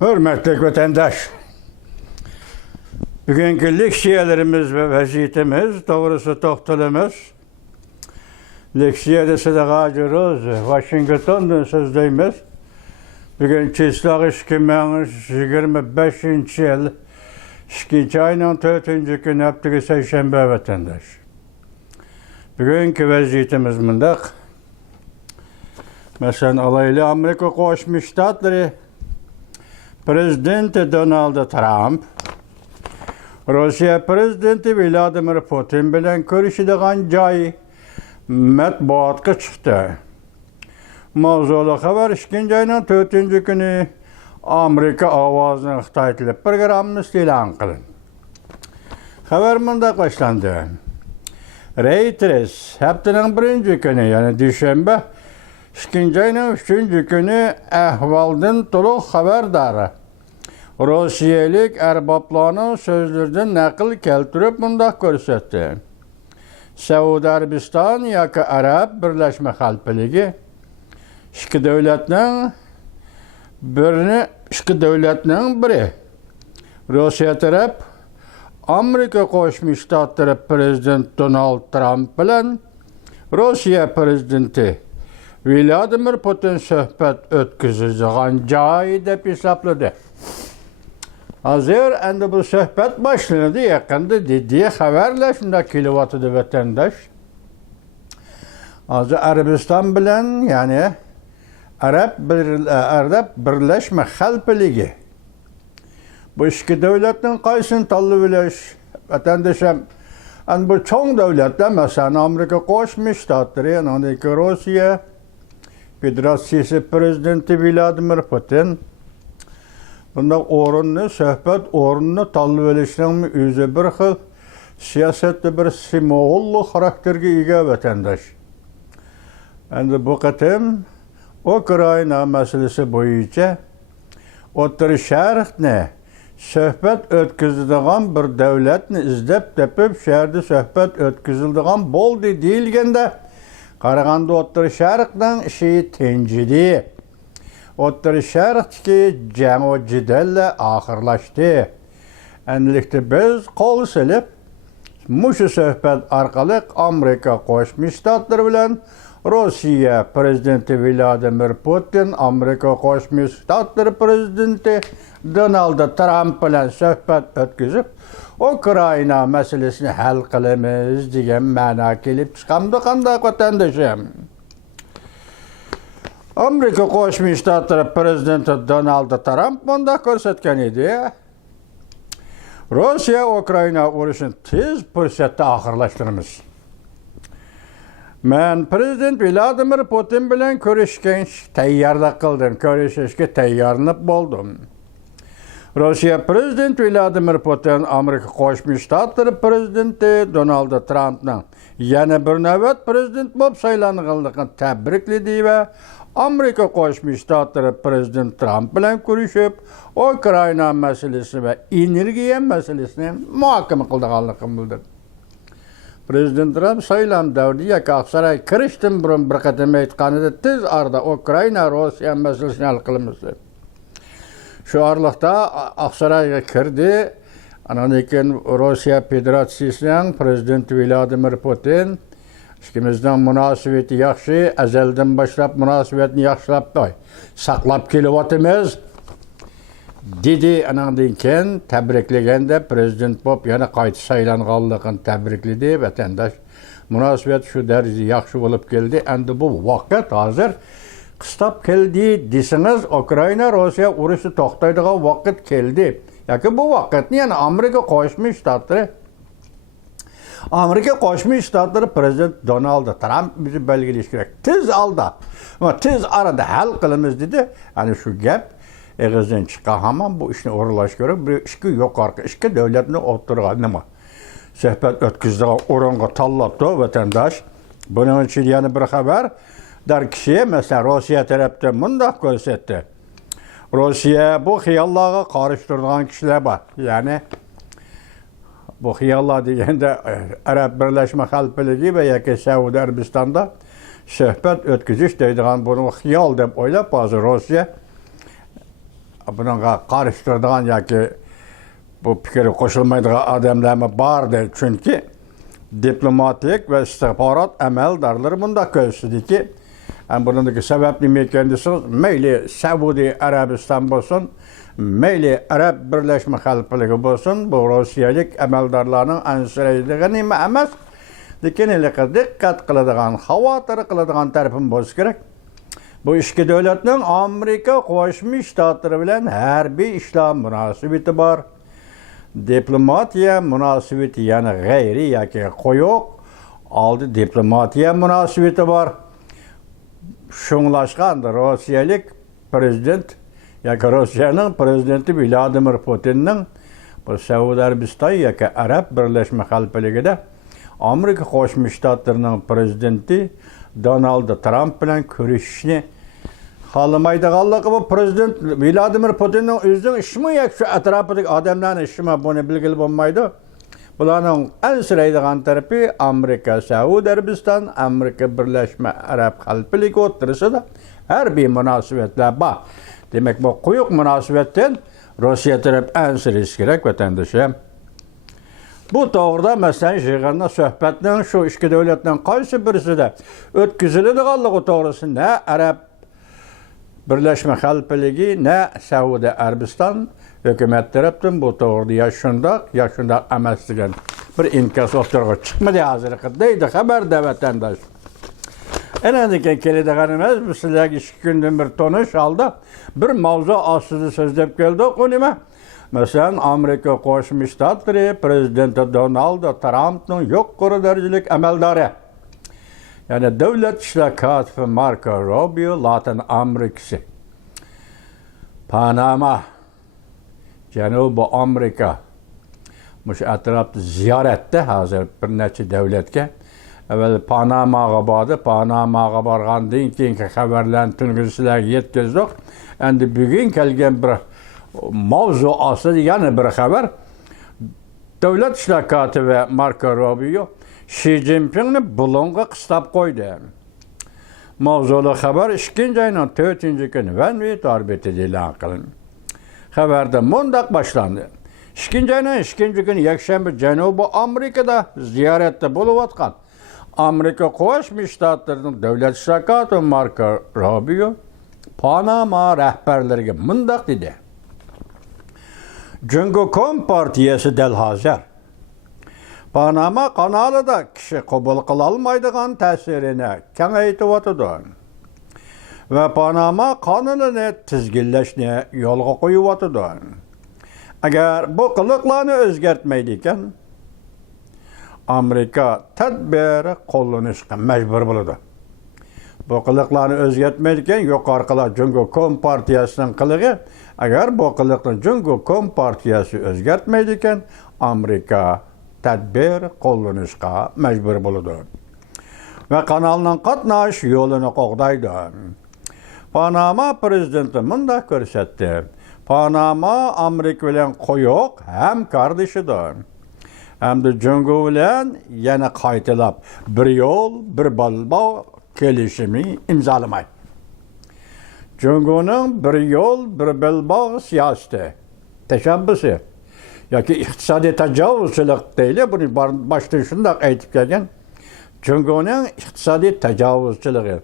Hürmetli vatandaş, bugünkü leksiyalarımız ve vaziyetimiz, doğrusu toxtalımız, leksiyada Sadaka Roz, Washington'dan sözdeyimiz. Bugün Çislak 2025 yıl, 2 ayının 4. günü haftada Seyşembe vatandaş. Bugünkü vaziyetimiz mındak. Mesela alaylı Amerika Koşmuş Ştatları Prezidenti Donald Trump, Rusya Prezidenti Vladimir Putin bilen görüşüdüğün joy matbuatga çıktı. Mavzulu haber 2 ayının 4. günü Amerika avazını ixtay etilip programını ilan kılın. Haber mındak başlandı. Reuters haftanın 1. günü yani Düşenbe 2 ayının 3. günü ahvaldan to'liq haberdar. Rossiyalik erbaplarning sözlerden naql keltirib mundaq ko'rsatdi. Saudiya Arabiston yoki Arab Birlashma Xalqligi ikki davlatning biri Rossiya taraf Amerika Qo'shma Shtatlari prezidenti Donald Trump bilan Rossiya prezidenti Vladimir Putin suhbat o'tkazadigan joy deb hisobladi. Hazır endi bu suhbat başlandı yaqinda dediği haberler şunda kelyapti vatandaş. Hazır Arabiston bilan yani Arab Birlashma Xalqligi. Bu ikki davlatning qaysini tanlab olish vatandaşım bu çoğ davlatlar mesela Amerika Qo'shma Shtatlari, yani Rossiya Federatsiyasi prezidenti Vladimir Putin bunda suhbat o'rnini tanlab olishning o'zi bir xil siyosatda bir simvolli xarakterga ega vatandaş. Endi bu qatim Ukraina masalasi bo'yicha O'rta Sharqni suhbat o'tkazadigan bir davlatni izlab topib, shu yerda suhbat o'tkaziladigan bo'ldi deyilganda, qaraganda O'rta Sharqning ishi tinchidi. O'rta Sharqdagi jang va jidallar oxirlashdi. Endilikda biz qo'l silib, mushu suhbat orqali Amerika Qo'shma Shtatlari bilan Rossiya prezidenti Vladimir Putin, Amerika Qo'shma Shtatlari prezidenti Donald Trump bilan suhbat o'tkazib, Ukraina masalasini hal qilamiz degan ma'no kelib chiqamdi qanday vatandoshim. Amerika Qo'shma Shtatlari prezidenti Donald Trump bunda ko'rsatgan edi. Rossiya Ukraina urushini tez fursatda oxirlashtiramiz. Men prezident Vladimir Putin bilan ko'rishishga tayyorlik qildim, ko'rishishga tayyorlanib bo'ldim. Rossiya prezidenti Vladimir Putin Amerika Qo'shma Shtatlari prezidenti Donald Trumpning yana bir navbat prezident bo'lib saylanganligini tabrikladi va Amerika Qo'shma Shtatlari prezidenti Trump bilan ko'rishib, Ukraina masalasi va energiya masalasini muhokama qilganligini bildirdi. Prezident Trump saylam davrida Oqsaroy kirishdan burun bir qatam aytganida tez orada Ukraina Rossiya masalasini hal qilamiz deb. Shu oraliqda Oqsaroyga kirdi. Andan keyin Rossiya Federatsiyasining prezidenti Vladimir Putin ikkimizning munosabati yaxshi, azaldan boshlab munosabatni yaxshilab saqlab kelyapmiz dedi. Andan keyin tabriklaganda prezident bo'lib yana qayta saylanganligini tabrikladi vatandash. Munosabat shu darajada yaxshi bo'lib keldi. Endi bu vaqt hozir qistab keldi desangiz, Ukraina Rossiya urushi to'xtaydigan vaqt keldi. Yoki bu vaqtni yana Amerika Qo'shma Shtatlari prezident Donald Trump bizni belgilash kerak. Tez arada hal qilamiz dedi. Ana shu gap egizdan chiqqan hamon bu ishni o'rinlash kerak. Bir ikki davlatni o'tirgan nima? Suhbat o'tkazadigan o'ringa tanlabdi vatandash. Buning uchun yana bir xabar dar kishi mesela Rossiya tarafdan mundaq ko'rsatdi. Rossiya bu xiyollarga qarshi turgan kishilar bor. Ya'ni bu xiyollar deganda Arab Birlashma Xalqligi va yoki Saudiya Arabistonda suhbat o'tkazish deydigan buni xiyol deb o'ylab hozir Rossiya bununla karıştırdıgan yoki bu fikri qo'shilmaydigan odamlarmi bordi. Chunki diplomatik ve istihbarat amaldorlari bunda ko'rsatdiki, buningdagi sabab nima ekan desangiz, mayli Saudiya Arabiston bo'lsin, mayli Arab Birlashma Xalqligi bo'lsin, bu rossiyalik amaldorlarning ansiraydigan nima emas. Lekin diqqat qiladigan, xavotir qiladigan tarafim bo'lsa kerak. Bu ikki davlatning Amerika Qo'shma Shtatlari bilan harbiy ishlar munosabati bor. Diplomatiya munosabati, ya'ni g'ayri yoki qo'yoq oldi diplomatiya munosabati bor. Shunglashganda rossiyalik prezident yoki Rossiyaning prezidenti Vladimir Putinning bu Saudiya Arabistoni yoki Arab Birlashma Xalqligida Amerika Qo'shma Shtatlarining prezidenti Donald Trump bilan ko'rishishni xohlamaydiganligi, bu prezident Vladimir Putinning o'zining ishmi yoki shu atrofidagi odamlarning ishmi, buni bilgili bo'lmaydi. Bularning ansiraydigan tarafi Amerika, Saudiya Arabiston, Amerika Birlashma Arab Xalqligi o'rtasida harbiy munosabatlar bor. Demak, bu quyuq munosabatdan Rossiya taraf ansirashi kerak vatandoshlar. Bu to'g'rida masalan yig'inda suhbatning shu ikki davlatning qaysi birisida o'tkaziladiganligi to'g'risida Arab Birlashma Xalqligi na Saudiya Arabiston hukumat tarafdan bu to'g'rida ya shundoq emas degan bir inkos o'rtaga chiqmadi hozirgi deydi xabarda vatandosh. Endi keladiganimiz bu sizlarga 2 kundan bir tonish holda bir mavzu ostida so'zlab keldik. U nima? Masalan, Amerika Qo'shma Shtatlari prezidenti Donald Trumpning yuqori darajalik amaldori, ya'ni davlat ishlar kotibi Marco Rubio Latin Amerikasi, Panama, Janubiy Amerika mush atrofda ziyoratda hozir bir necha davlatga. Avval Panamaga bordi. Panamaga borgandan keyingi xabarlarni tungi sizlarga yetkazdik. Endi bugun kelgan bir mavzu ostida yana bir xabar. Davlat ishlar kotibi Marco Rubio Xi Jinpingni bulonga qistab qo'ydi. Mavzuli xabar 2-oyning 4-kuni Vanvit orbitida e'lon qilindi. Xabarda mundaq boshlandi. 2-oyning 2-kuni yakshanba Janubiy Amerikada ziyoratda bo'layotgan Amerika Qo'shma Shtatlarining davlat ishlar kotibi Marco Rubio Panama rahbarlariga mundaq dedi. Jungo Kompartiyasi dal hozir Panama kanalida kishi qabul qila olmaydigan ta'sirini kengaytiryapti va Panama qonunini tizginlashni yo'lga qo'yyapti. Agar bu qiliqlarni o'zgartmaydi ekan, Amerika tadbir qo'llanishga majbur bo'ladi. Bu qiliqlarni o'zgartmaydi ekan, yuqoriqilar Jungo Kompartiyasining qilig'i, agar bu qiliqni Jungo Kompartiyasi o'zgartmaydi ekan, Amerika tadbir qo'llanishga majbur bo'ladi va kanalning qatnash yo'lini qo'g'daydi. Panama prezidenti bunday ko'rsatdi. Panama Amerika bilan qo'yoq hamkorlashidir. Hamda Jungo bilan yana qaytalab bir yo'l, bir balbog' kelishimi imzolamaydi. Jungoning bir yo'l, bir balbog' siyosati tashabbusi yoki iqtisodiy tajovuzchilik deyli, buni boshda shunday aytib kelgan. Jungoning iqtisodiy tajovuzchiligi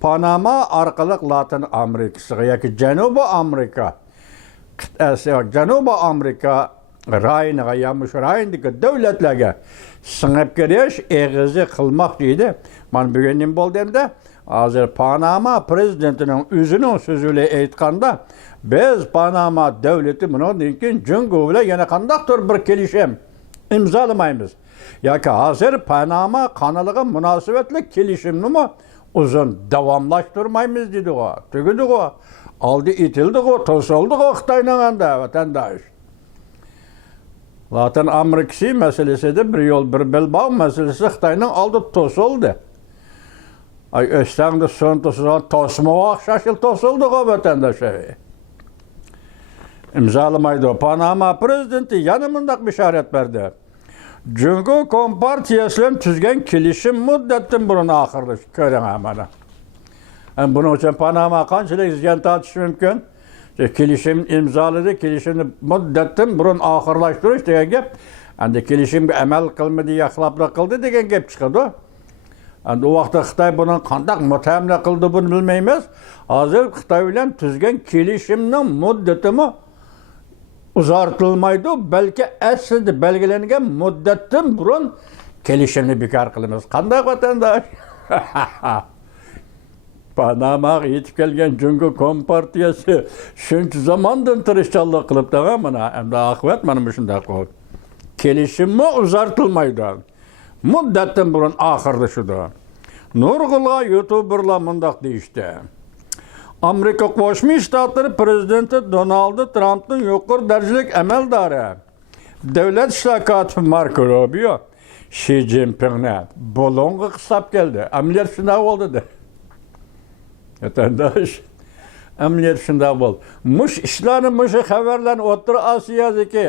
Panama orqali Latin Amerikasiga yoki Janubiy Amerika qit'asi, Janubiy Amerika rayoniga, yamush rayondagi davlatlarga singib kirish eg'izi qilmoq deydi. Mana bugun nima bo'ldimda? Hozir Panama prezidentining o'zining so'zida aytganda, biz Panama davlati bundan keyin Jungo bilan yana qandaqdir bir kelishim imzolamaymiz. Yoki hozir Panama kanaliga munosabatli kelishimni uzun davomlashtirmaymiz dedi o. Tugudi o. Aldı itildi o, to'sildi o Xitoyning anda vatandosh. Latin Amerikasi masalasida bir yo'l, bir balbog' masalasi Xitoyning oldi to'sildi. Ay o'stangda son to'silgan to'smoq shashil to'sildi o vatandosh. İmzalamaydı. Panama prezidenti yana bundak bisharat berdi. Jungo Kompartiyasidan tuzgan kelishim muddatdan burun oxirlashdi. Ko'ring mana. Bunun için Panama qanchalik ziyon tortishi mumkin? Kelişim imzaladı, kelişimni muddatdan burun ahırlaştırış degan gap. Endi kelişimga amal qilmadi, yaxlab qildi degan gap chiqadi. Endi o vaqtda Xitoy buni qanday mutamla qildi buni bilmaymiz. Hozir Xitoy bilan tuzgan kelishimning muddatimi uzartilmaydi, balki aslida belgilangan muddatdan burun kelishimni bekor qilamiz. Qanday vatandosh? Panamaga yetib kelgan Jungo Kompartiyasi shuncha zamondan tirishchanlik qilib turgan mana endi oqibat mana shunday qoldi. Kelishimmi uzartilmaydi. Muddatdan burun oxirida shuda. Nurg'ulg'a YouTuberlar mundaq deyishdi. Amerika Qo'shma Shtatlari prezidenti Donald Trampning yuqori darajalik amaldori davlat ishlar kotibi Marko Rubio Xi Jinpingni bolonga hisob keldi. Amaliyot shunday bo'ldi. Vatandosh, amaliyot shunday bo'ldi. Mush ishlarni, mush xabarlarni O'rta Osiyodagi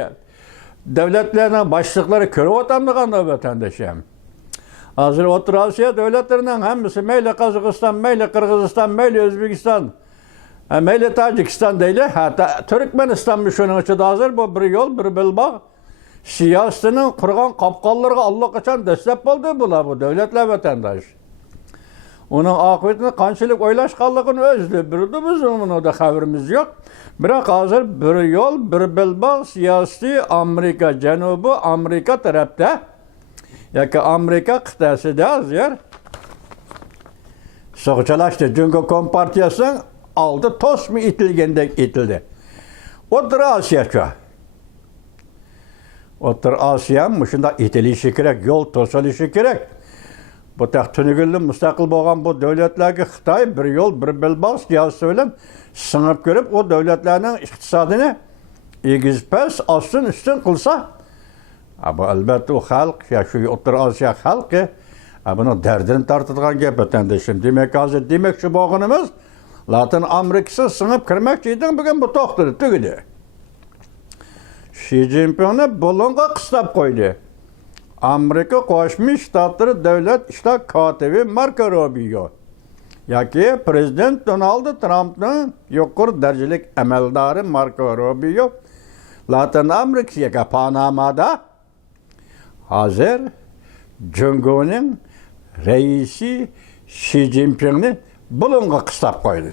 davlatlarning boshliqlari ko'ryapti qanday vatandoshim. Hozir O'rta Osiyo davlatlarining hammasi mayli Qozog'iston, mayli Qirg'iziston, mayli O'zbekiston, mayli Tojikiston deyli, hatto Turkmaniston shuning ichida hozir bu bir yo'l, bir bilbog' siyosatining qurgan qopqonlarga allaqachon dastlab bo'ldi bular bu davlatlar vatandosh. Onun oqibatini qanchalik o'ylashganligini o'zida bildi, biz uningda xabarimiz yo'q. Biroq hozir bir yo'l, bir bilbog' siyosiy Amerika, Janubiy Amerika tarafda yoki Amerika qit'asida hozir so'g'chalashdi. Jungo Kompartiyasining oldi to'smi etilgandek etildi. O'rta Osiyocha. O'rta Osiyo shunda etilishi kerak, yo'l to'silishi kerak. Bu tünügüllü müstakil bo'lgan bu davlatlarga Xitoy bir yo'l, bir bilbog' siyosati bilan singib kirib, o davlatlarning iqtisodini egizpas, ostin-ustin qilsa, bu albatta o xalq, ya shu O'rta Osiyo xalqi buni dardini tortadigan gap vatandoshim. Demak, hozir demoqchi bo'lganimiz Latin Amerikasi singib kirmoqchi edi, bugun bu to'xtadi, tugadi. Xi Jinpingni bolonga qistab qo'ydi. Amerika Qo'shma Shtatlari davlat ishlar kotibi Marko Rubio yoki prezident Donald Trampning yuqori darajalik amaldori Marko Rubio Latin Amerikaga Panamada hozir Jungoning raisi Xi Jinpingni bulunga qistab qo'ydi.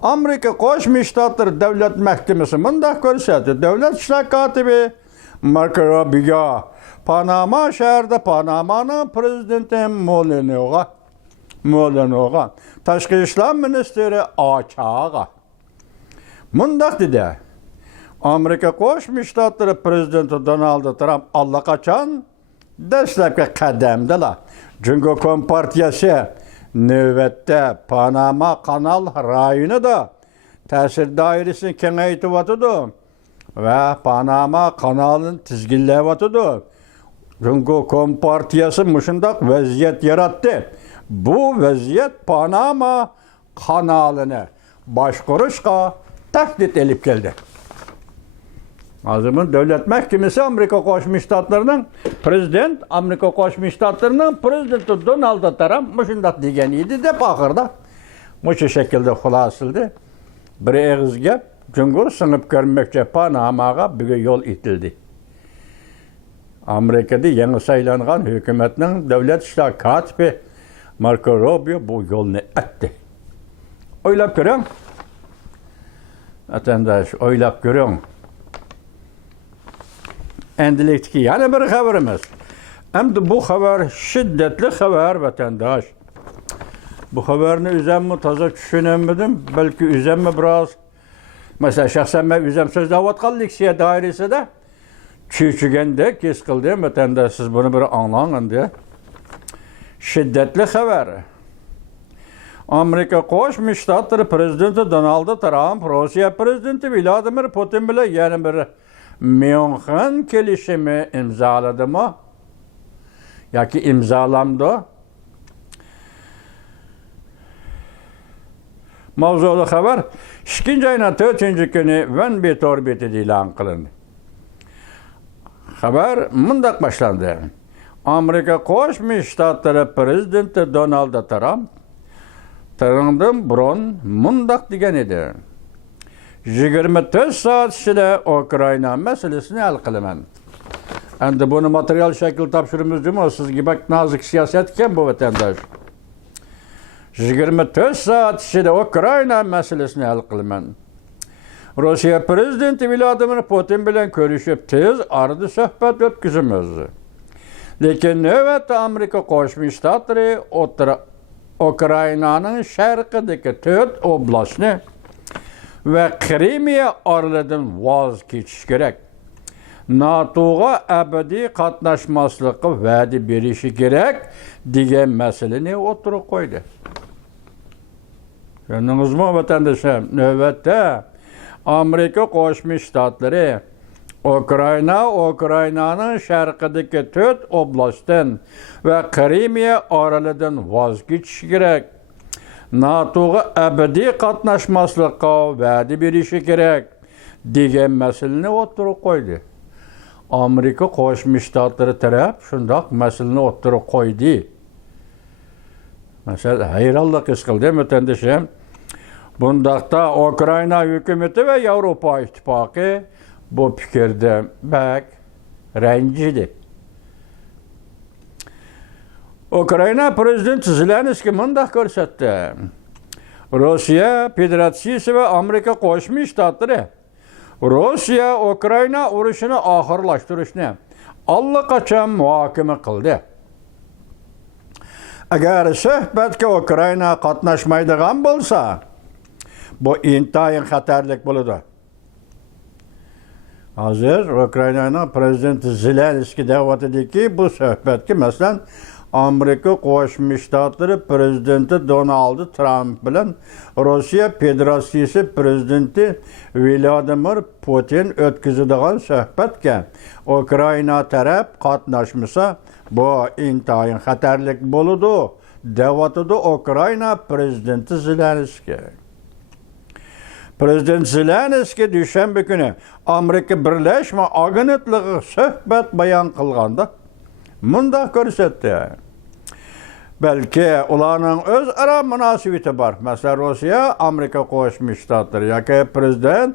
Amerika Qo'shma Shtatlari davlat mahkamasi bunday ko'rsatdi. Davlat ishlar kotibi Marko Rubio Panama şəhərdə Panamanın prezidenti Molinoga, Tashqi ishlar ministri Ochaga. Mundaq dedi. Amerika Qo'shma Shtatlari prezidenti Donald Trump allaqachon dastlabki qadamdalar. Jungo Kompartiyasi navbatda Panama kanal rayonida ta'sir doirasini kengaytiryapti va Panama kanalini tizginlayapti. Jungo Kompartiyasi mushundaq vaziyat yaratdi. Bu vaziyat Panama kanalini boshqarishga tahdid elib keldi. Hozir davlat mahkamasi Amerika Qo'shma Shtatlarining Amerika Qo'shma Shtatlarining prezidenti Donald Trump mushundaq degan edi deb oxirida mushu shaklda xulosaldi. Bir og'iz gap Jungo singib kirmoqchi Panamaga bugun yo'l etildi. Amerika'da yangi saylangan hukumatning davlat ishlar kotibi Marko Rubio bu yo'lni atdi. O'ylab ko'ring. Vatandosh, o'ylab ko'ring. Endilikdagi yana bir xabarimiz. Endi bu xabar shiddatli xabar vatandosh. Bu xabarni o'zimmi toza tushunamadim, balki o'zimmi biroz mesela shaxsan men o'zim so'zlayotgan leksiya doirasida Çüçügende kes kıldı vatandaş siz bunu bir anlayın diye. Şiddetli haber. Amerika Qo'shma Shtatlari prezidenti Donald Trump Rossiya prezidenti Vladimir Putin bilan yana bir Myunxen kelishimi imzoladimi? Yoki imzolamdi? Mavzuli xabar 2 ayning 4-kuni Van Bet orbitida e'lon qilindi. Xabar mundaq boshlandi. Amerika Qo'shma Shtatlari prezidenti Donald Trump Trumpdan burun mundaq degan edi. 24 saat ichida Ukraina masalasini hal qilaman. Endi buni material shaklda topshiramiz-mi? Sizga bak nozik siyosat ekan bu vatandosh. 24 saat ichida Ukraina masalasini hal qilaman. Rossiya prezidenti Vladimir Putin bilan ko'rishib, tez arada suhbat o'tkazamiz. Lekin navbatda Amerika Qo'shma Shtatlari Ukrainaning sharqidagi 4 oblastni va Krimiya oralidan voz kechish kerak. NATO'ga abadiy qatnashmaslikka va'da berishi kerak degan masalani o'tirib qo'ydi. Tushundingizmi vatandoshlar? Navbatda Amerika Qo'shma Shtatlari Ukrainaning sharqidagi 4 oblastdan va Krimiya oralidan voz kechish kerak. NATO'ga abadiy qatnashmaslikka va'da berishi kerak degan masalani o'tirib qo'ydi. Amerika Qo'shma Shtatlari taraf shundoq masalani o'tirib qo'ydi. Masalan, hayronlik his qildim vatandoshim. Bundaqda Ukraina hukumati va Yevropa ittifoqi bu fikrda bak ranjidi. Ukraina prezidenti Zelenskiy mundaq ko'rsatdi. Rossiya Federatsiyasi va Amerika Qo'shma Shtatlari Rossiya Ukraina urushini oxirlashtirishni allaqachon muhokama qildi. Agar suhbatga Ukraina qatnashmaydigan bo'lsa, bu intayin xatarlik bo'ladi. Hozir Ukrainaning prezidenti Zelenskiy da'vatidagi bu suhbatga masalan Amerika Qo'shma Shtatlari prezidenti Donald Trump bilan Rossiya Federatsiyasi prezidenti Vladimir Putin o'tkazadigan suhbatga Ukraina taraf qatnashmasa, bu intayin xatarlik bo'ladi, da'vatida Ukraina prezidenti Zelenskiy. Prezident Zelenskiy dushanba kuni Amerika Birlashma agentligi suhbat bayon qilganda mundaq ko'rsatdi. Balki ularning o'zaro munosabati bor. Masalan, Rossiya, Amerika Qo'shma Shtatlari yoki prezident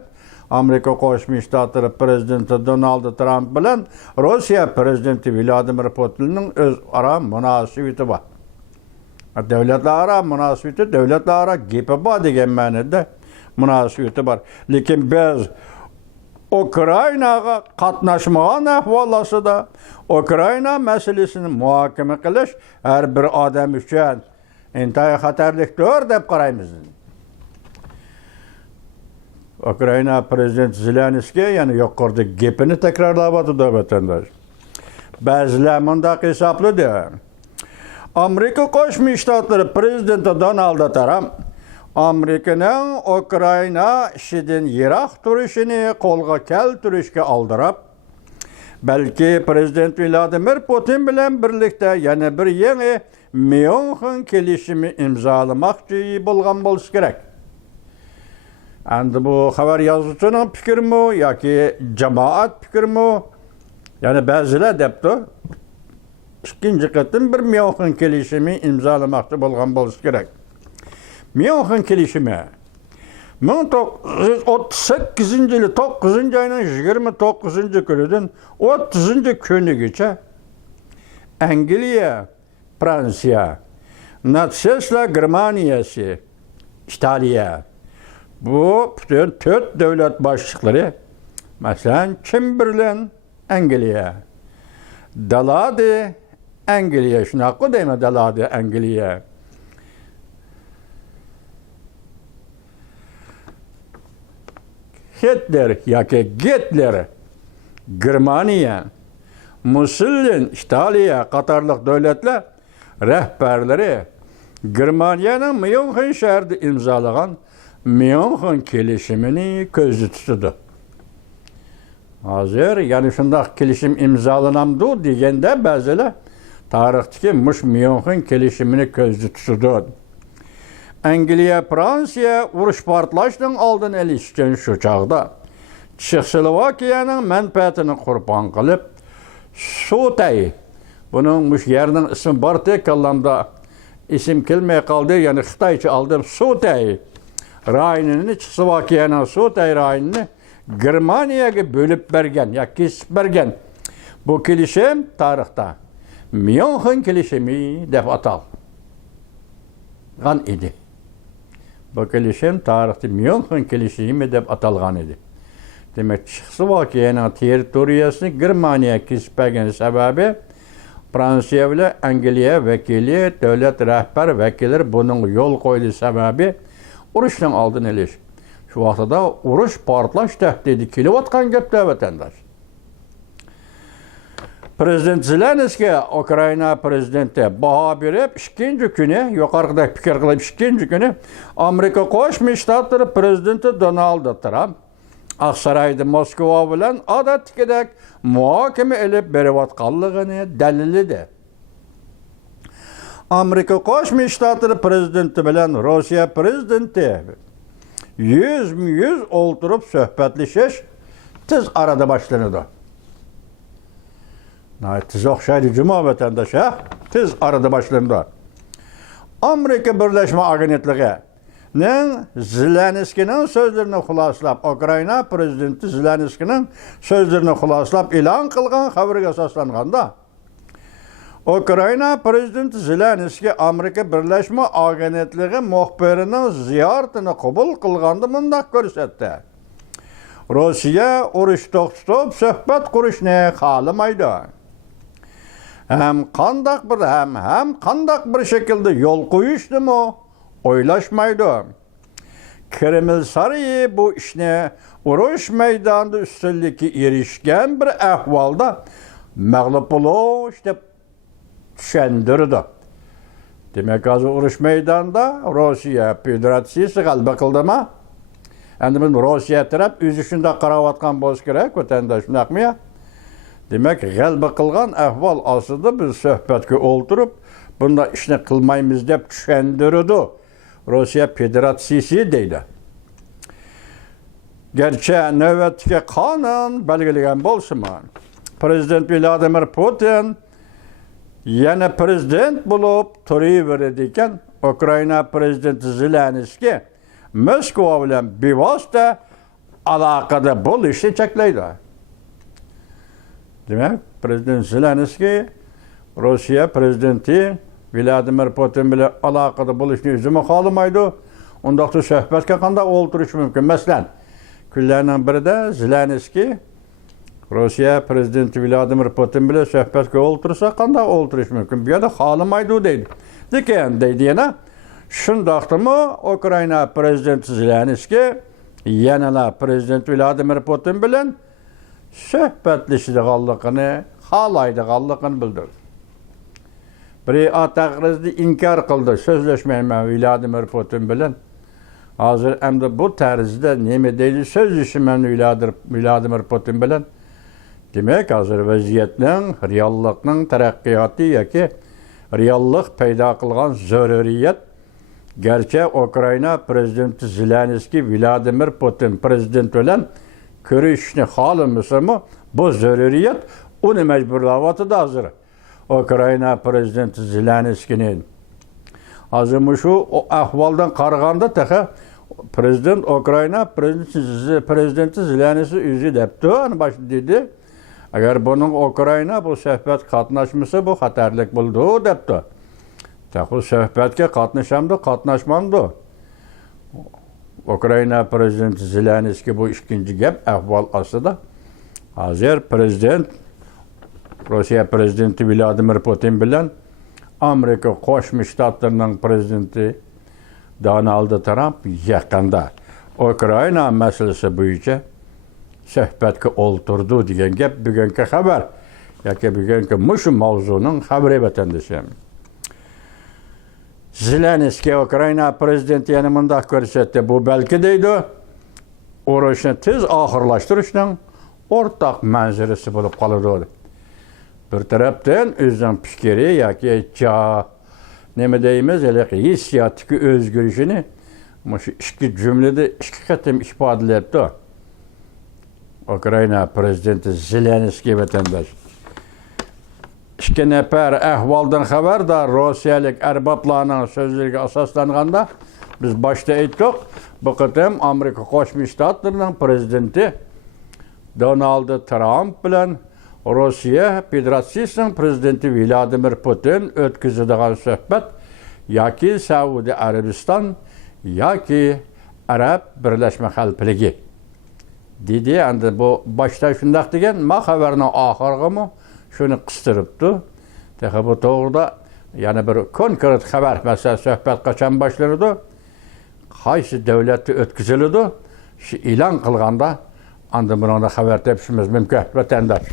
Amerika Qo'shma Shtatlari prezidenti Donald Trump bilan Rossiya prezidenti Vladimir Putinning o'zaro munosabati bor. Davlatlararo munosabati, davlatlararo gapi bor degan ma'noda munosabati bor. Lekin biz Ukrainaga qatnashmagan ahvolida Ukraina masalasini muhokama qilish har bir odam uchun intayin xatarlikdir deb qaraymiz. Ukraina prezidenti Zelenskiy yana yuqorida gapini takrorlayapti vatandosh. Ba'zilar mundaq hisobladi. Amerika Qo'shma Shtatlari prezidenti Donald Trump Amerikaning Ukraina ishidan yiroq turishini qo'lga keltirishga oldirib, balki prezident Vladimir Putin bilan birlikda yana bir yangi Myunxen kelishimi imzolamoqchi bo'lgan bo'lishi kerak. Endi bu xabar yozuvchining fikrimi yoki jamoat fikrimi? Yana ba'zilar debdi, ikkinchi qatim bir Myunxen kelishimi imzolamoqchi bo'lgan bo'lishi kerak. Myunxen kelishimi 1938-yili 9-oyning 29-kunidan 30-kunigacha Angliya, Fransiya, Natsiylar Germaniyasi, Italiya bu bütün 4 davlat boshliqlari, masalan, Chamberlain Angliya, Daladi Angliya, shunaqa deymi, Daladi Angliya, Hitler yoki Hitler Germaniya, Mussolini Italiya qatorliq davlatlar rahbarlari Germaniyaning Myunxen shahrida imzolagan Myunxen kelishimini ko'zda tutdi. Hozir yana shunday kelishim imzolanamdi deganda ba'zilar tarixdagi Myunxen kelishimini ko'zda tutdi. Angliya, Fransiya urush portlashining oldini olish uchun shu chog'da Chexoslovakiyaning manfaatini qurbon qilib, Sotay, buning mush yerning ismi bor, kallamda isim kelmay qoldi, ya'ni Xitoycha oldim, Sotay rayonini, Çexoslovakiyanın Suday rayonini Germaniyaga bölüp bergen, ya kesip bergen. Bu kelişim tarixda München kelişimi deb atalgan idi. Bu kelişim tarixda München kelişimi deb atalgan idi. Demek Çexoslovakiyanın territoriyasını Germaniya kesip bergen sebebi Fransiya bilan Angliya vekili, devlet rehber vekilleri bunun yol koyduğu sebebi urushdan oldin olish. Şu vaqtida urush portlash tahdidi kelayotgan gapda vatandosh. Prezident Zelenskiy Ukraina prezidenti baho berib, ikkinchi kuni yuqorida fikr qilib, ikkinchi kuni Amerika Qo'shma Shtatlari prezidenti Donald Trump Aqsaroyda Moskva bilan odatdagidek muhokama ilib berayotganligini dalilladi. Amerika Qo'shma Shtatlari prezidenti bilan Rossiya prezidenti yüz o'ltirib suhbatlashish tez arada boshlanadi. Tiz o'xshaydi juma vatandosh, tez arada boshlanadi. Amerika Birlashma Agentligi Zelenskiyning so'zlarini xuloslab, Ukraina prezidenti Zelenskiyning so'zlarini xuloslab e'lon qilgan xabarga asoslanganda, Ukraina prezidenti Zelenskiy Amerika Birlashma Agentligi muxbirining ziyoratini qabul qilganda bunday ko'rsatdi. Rossiya urush to'xtatib suhbat qurishni xohlamaydi. Hem qandaq bir şekilde yol qo'yishni o'ylashmaydi. Kreml sarayı bu ishni urush maydonida ustunlikka erishgan bir ahvolda mag'lub bo'lish deb tushundirdi. Demak, hozir urush maydonida Rossiya Federatsiyasi g'alaba qildimi? Endi bu Rossiya taraf o'zi shunda qarayotgan bo'lishi kerak, vatandosh, shundaqmi? Demak, g'alaba qilgan ahvol ostida biz suhbatga o'ltirib, bunda ishni qilmaymiz deb tushundirdi. Rossiya Federatsiyasi deydi. Gerçi navbatga qonun belgilagan bo'lsa-mu, Prezident Vladimir Putin yana prezident bo'lib turaveradi ekan, Ukraina prezidenti Zelenskiy Moskva bilan bevosita aloqada bo'lishni cheklaydi. Demak, Prezident Zelenskiy Rossiya prezidenti Vladimir Putin bilan aloqada bo'lishni o'zimi xohlamaydi. Undaqda suhbatga qanday o'ltirish mumkin? Masalan, kunlarning birida Zelenskiy Rossiya prezidenti Vladimir Putin bilan suhbatga o'ltirsa qanday o'ltirish mumkin? Bu yerda xohlamaydi deydi. Lekin deydi yana, shundaqdimi Ukraina prezidenti Zelenskiy yana prezident Vladimir Putin bilan suhbatlashadiganligini, xohlaydiganligini bildirdi. Biri taqrizni inkar qildi, so'zlashmayman Vladimir Putin bilan. Hozir endi bu tarzda nima deydi, so'zlashmayman Vladimir Putin bilan. Demak, hozir vaziyatning, reallikning taraqqiyoti yoki reallik paydo qilgan zaruriyat, garchi Ukraina prezidenti Zelenskiy Vladimir Putin prezident bilan ko'rishishni xohlamasa-mu, bu zaruriyat uni majburlayotdi hozir. Ukraina prezidenti Zelenskiyning hozir shu ahvoldan qaraganda taqa prezident Ukraina prezidenti Zelenskiy o'zi debdi, ana boshida dedi, agar buning Ukraina bu suhbat qatnashmasa bu xatarlik bo'ldi debdi. Taqa suhbatga qatnashamdi, qatnashmamdi. Ukraina prezidenti Zelenskiy bu ikkinchi gap ahvol ostida. Hozir prezident Rossiya prezidenti Vladimir Putin bilan Amerika Qo'shma Shtatlarining prezidenti Donald Trump yaqinda Ukraina masalasi bo'yicha suhbatga o'ltirdi degan gap bugungi xabar. Yoki bugungi mushu mavzuning xabari vatandoshim. Zelenskiy Ukraina prezidenti yana bunday ko'rsatdi. Bu balki deydi, urushni tez oxirlashtirishning o'rtaq manzarasi bo'lib qoladi. Bir tarafdan o'zining fikri yoki nima deymiz, hissiyotga o'zgarishini shu ikki jumlada ikki qatim ifodalayapti. Ukraina prezidenti Zelenskiy vatandosh. Ikki nafar ahvoldan xabardor rossiyalik arboblarning so'zlariga asoslanganda biz boshda aytdik, bu qitim Amerika Qo'shma Shtatlarining prezidenti Donald Trump bilan Rossiya Federatsiyasining prezidenti Vladimir Putin o'tkazadigan suhbat yoki Saudiya Arabiston yoki Arab Birlashma Xalqligi dedi. Endi bu boshda shundaq degan, ma xabarning oxirigimi shuni qistiribdi. Texi bu to'g'rida yana bir konkret xabar, masalan, suhbat qachon boshlanadi, qaysi davlatda o'tkaziladi, shu e'lon qilganda endi bundan xabar topishimiz mumkin vatandosh.